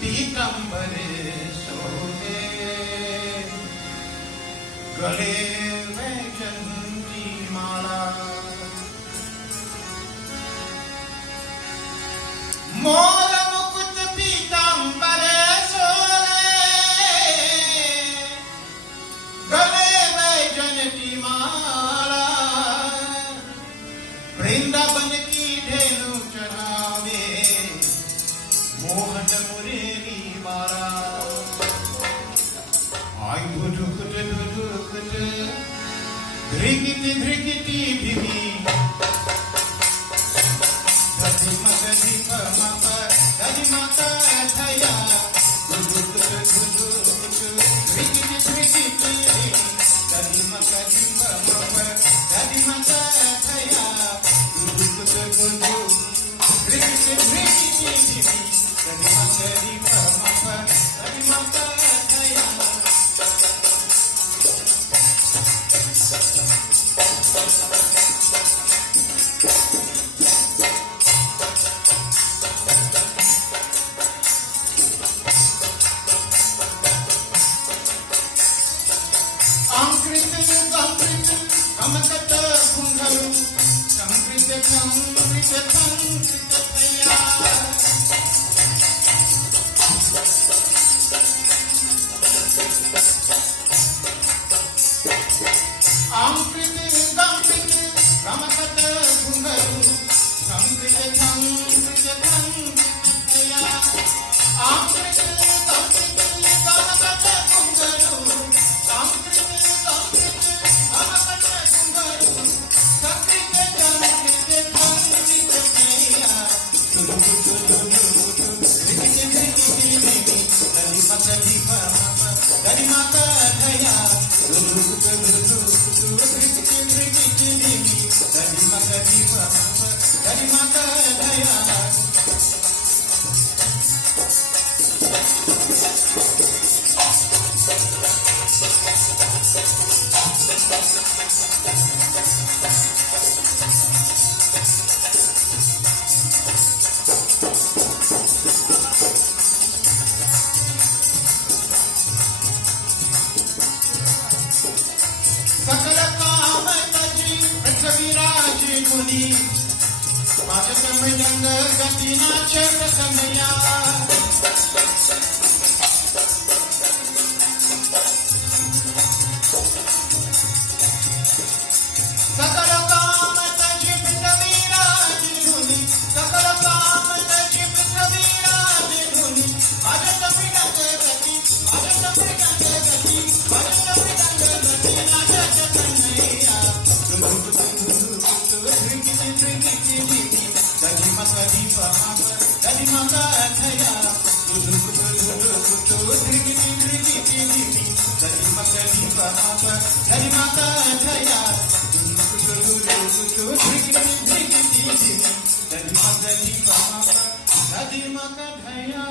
पीतांबरे सोहे गले में चंदी माला मोर मुकुट पीतांबरे सोहे गले में चंदी माला वृंदावन की धेनु चढ़ावे मोहन मुरली माला आई धुधुकुट धुधुकुट धृगिति धृगिति भिभी धधिमा धधिमा मापा धधिमा धया धुधुकुट धुधुकुट धृगिति धृगिति धधिमा धधिमा मापा धधिमा धया धुधुकुट धुधुकुट धृगिति धृगिति भिभी धधिमा धधिमा मापा धधिमा धया अमृत कुंभरू संकृत संकृत संकृत तया अमृत गमृत अमृत कुंभरू संकृत संकृत संकृत तया अमृत गमृत अमृत कुंभरू धरिमाता धया धुधुकुट धुधुकुट धृगिति धृगिति भिभी धरिमाता धया सकल काम तजी पृथ्वीराज मुनि पाचक मृदंग गति नाचक कन्हैया सकल काम तजी पृथ्वीराज मुनि सकल काम तजी पृथ्वीराज मुनि पाचक मृदंग गति पाचक मृदंग गति पाचक मृदंग गति नाचक कन्हैया धृगिति धृगिति भिभी धधिमा धधिमा धधिमा धया धुधुकुट धुधुकुट धृगिति धृगिति भिभी धधिमा धधिमा धधिमा धया धुधुकुट धुधुकुट धृगिति धृगिति भिभी धधिमा धधिमा धधिमा धया